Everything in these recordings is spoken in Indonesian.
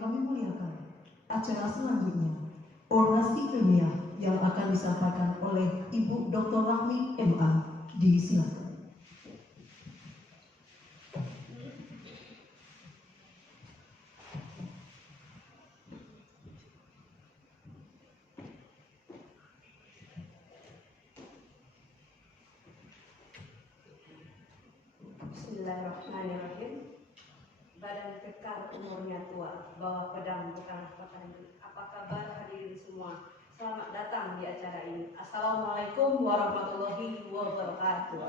kami muliakan, acara selanjutnya orasi ilmiah yang akan disampaikan oleh Ibu Dr. Rahmi MA. Disilakan. Bismillahirrahmanirrahim. Badan kekal umurnya tua, bawa pedang bukanlah petani. Apa kabar hadirin semua? Selamat datang di acara ini. Assalamualaikum warahmatullahi wabarakatuh.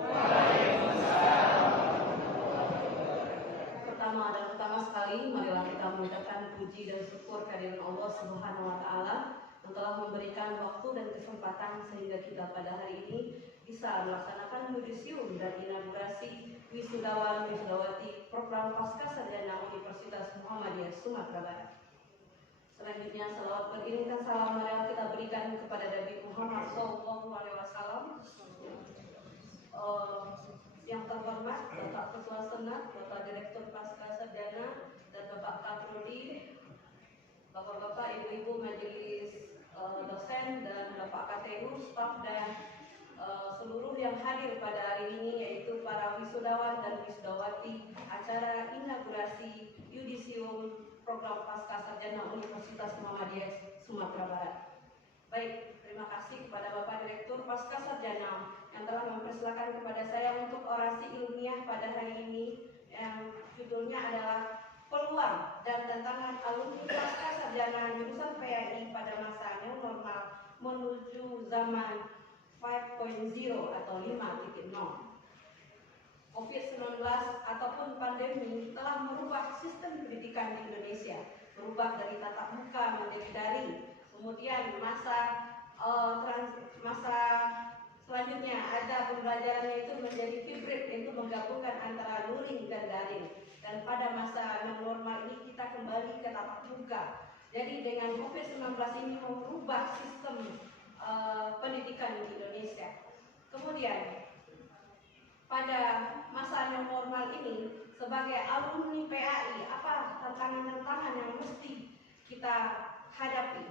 Pertama sekali, marilah kita mengucapkan puji dan syukur kehadiran Allah Subhanahu wa Ta'ala yang telah memberikan waktu dan kesempatan sehingga kita pada hari ini bisa melaksanakan yudisium dan inaugurasi wisudawan wisudawati program Pascasarjana Universitas Muhammadiyah Sumatera Barat. Selanjutnya, salawat beriringkan salam marilah kita berikan kepada Nabi Muhammad SAW. Yang terhormat Bapak Ketua Senat, Bapak Direktur Pascasarjana, dan Bapak Kaprodi, Bapak-bapak, Ibu-ibu Majelis dosen dan Bapak KTU, staf dan seluruh yang hadir pada hari ini, yaitu para wisudawan dan wisudawati acara inaugurasi yudisium program Pascasarjana Universitas Muhammadiyah Sumatera Barat. Baik, terima kasih kepada Bapak Direktur Pascasarjana yang telah mempersilakan kepada saya untuk orasi ilmiah pada hari ini yang judulnya adalah Peluang dan Tantangan Alumni Pascasarjana Jurusan PAI pada Masa New Normal Menuju Zaman 5.0 atau 5.0. COVID-19 ataupun pandemi telah merubah sistem pendidikan di Indonesia, berubah dari tatap muka menjadi daring. Kemudian masa selanjutnya ada pembelajarannya itu menjadi hibrid, yaitu menggabungkan antara luring dan daring. Dan pada masa yang normal ini kita kembali ke tatap muka. Jadi dengan COVID-19 ini merubah sistem pendidikan di Indonesia. Kemudian pada masa yang normal ini sebagai alumni PAI, apa tantangan-tantangan yang mesti kita hadapi?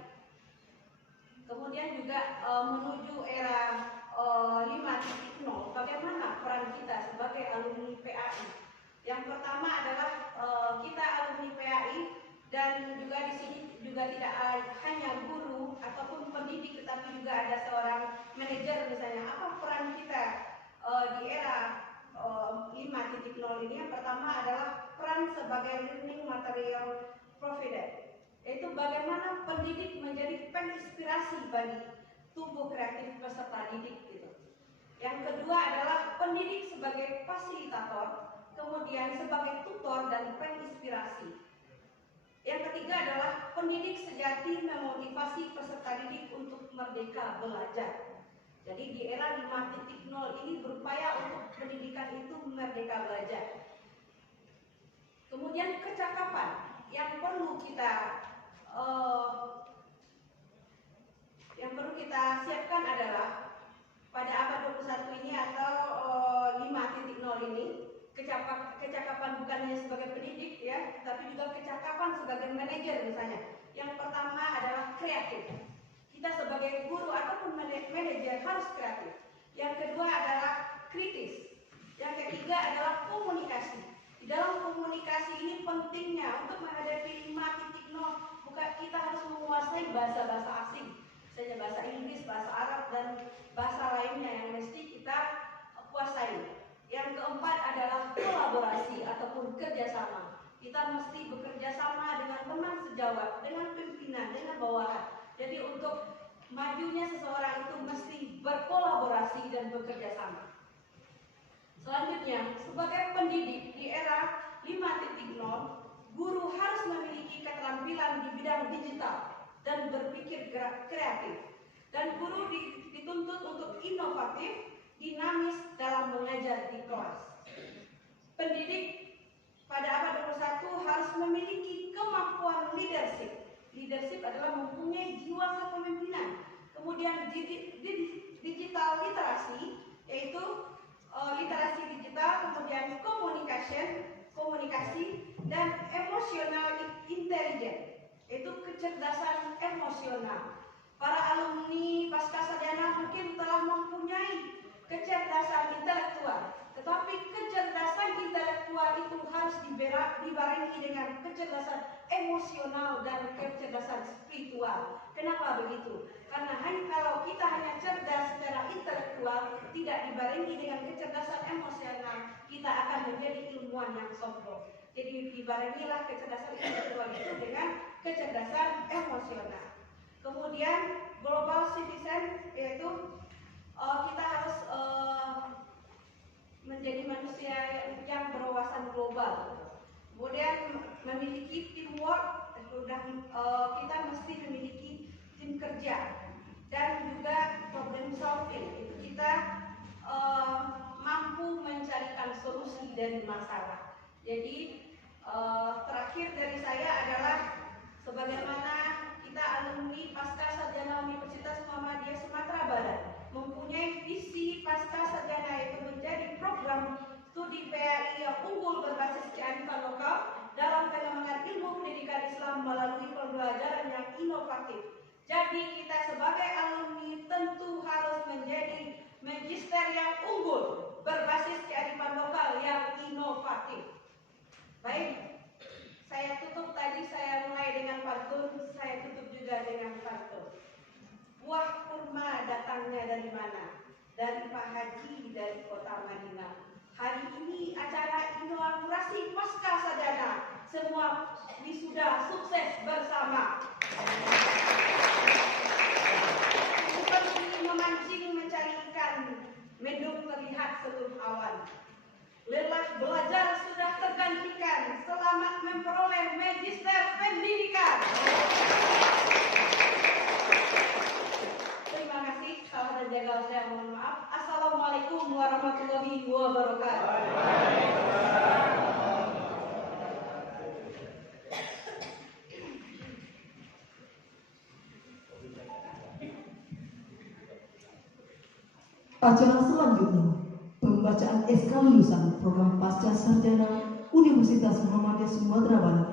Kemudian juga menuju era 5.0, bagaimana peran kita sebagai alumni PAI? Yang pertama adalah kita alumni PAI dan juga di sini juga tidak hanya guru ataupun pendidik, tetapi juga ada seorang manajer misalnya. Apa peran kita di era 5.0 ini? Yang pertama adalah peran sebagai learning material provider, yaitu bagaimana pendidik menjadi penginspirasi bagi tumbuh kreatif peserta didik gitu. Yang kedua adalah pendidik sebagai fasilitator, kemudian sebagai tutor dan penginspirasi. Yang ketiga adalah pendidik sejati memotivasi peserta didik untuk merdeka belajar. Jadi di era 5.0 ini berupaya untuk pendidikan itu merdeka belajar. Kemudian kecakapan yang perlu kita siapkan adalah pada abad 21 ini atau 5.0 ini, kecakapan bukan hanya sebagai pendidik ya, tapi juga kecakapan sebagai manajer misalnya. Yang pertama adalah kreatif. Kita sebagai guru ataupun manajer harus kreatif. Yang kedua adalah kritis. Yang ketiga adalah komunikasi. Di dalam komunikasi ini pentingnya untuk menghadapi 5.0, bukan kita harus menguasai bahasa-bahasa asing, misalnya bahasa Inggris, bahasa Arab, dan bahasa lainnya yang mesti kita kuasai. Yang keempat adalah kolaborasi ataupun kerjasama. Kita mesti bekerja sama dengan teman sejawat, dengan pimpinan, dengan bawahan. Jadi untuk majunya seseorang itu mesti berkolaborasi dan bekerja sama. Selanjutnya, sebagai pendidik di era 5.0, guru harus memiliki keterampilan di bidang digital dan berpikir kreatif. Dan guru dituntut untuk inovatif, dinamis dalam mengajar di kelas. Pendidik pada abad 21 harus memiliki kemampuan leadership. Leadership adalah mempunyai jiwa kepemimpinan. Kemudian digital literasi, yaitu literasi digital, kemudian komunikasi, dan emotional intelligence. yaitu kecerdasan emosional. Para alumni pasca sarjana mungkin telah mempunyai kecerdasan intelektual, tetapi kecerdasan intelektual itu harus dibarengi dengan kecerdasan emosional dan kecerdasan spiritual. Kenapa begitu? Karena kalau kita hanya cerdas secara intelektual, tidak dibarengi dengan kecerdasan emosional, kita akan menjadi ilmuwan yang sombong. Jadi dibarengilah kecerdasan intelektual itu dengan kecerdasan emosional. Kemudian global citizen, yaitu kita harus menjadi manusia yang berwawasan global. Kemudian memiliki teamwork, kita mesti memiliki tim kerja dan juga problem solving. Itu kita mampu mencarikan solusi dari masalah. Jadi terakhir dari saya adalah sebagaimana kita alumni pasca sarjana Universitas Muhammadiyah Sumatera Barat mempunyai visi pasca sarjana yaitu menjadi program studi PAI yang unggul berbasis kearifan lokal dalam pengembangan ilmu pendidikan Islam melalui pembelajaran yang inovatif. Jadi kita sebagai alumni tentu harus menjadi magister yang unggul berbasis kearifan lokal yang inovatif. Baik, saya tutup tadi, saya mulai dengan pantun, saya tutup juga dengan pantun. Buah kurma datangnya dari mana? Dari Pak Haji dari kota Madinah. Hari ini acara inaugurasi pasca sarjana. Semua wisuda sukses bersama. Seperti memancing mencari ikan, mendung terlihat seluruh awan. Lelah belajar sudah tergantikan, selamat memperoleh magister pendidikan. Terima kasih, salah dan jagal saya mohon maaf. Assalamualaikum warahmatullahi wabarakatuh. Acara selanjutnya, pembacaan SK lulusan program pasca sarjana Universitas Muhammadiyah Sumatera Barat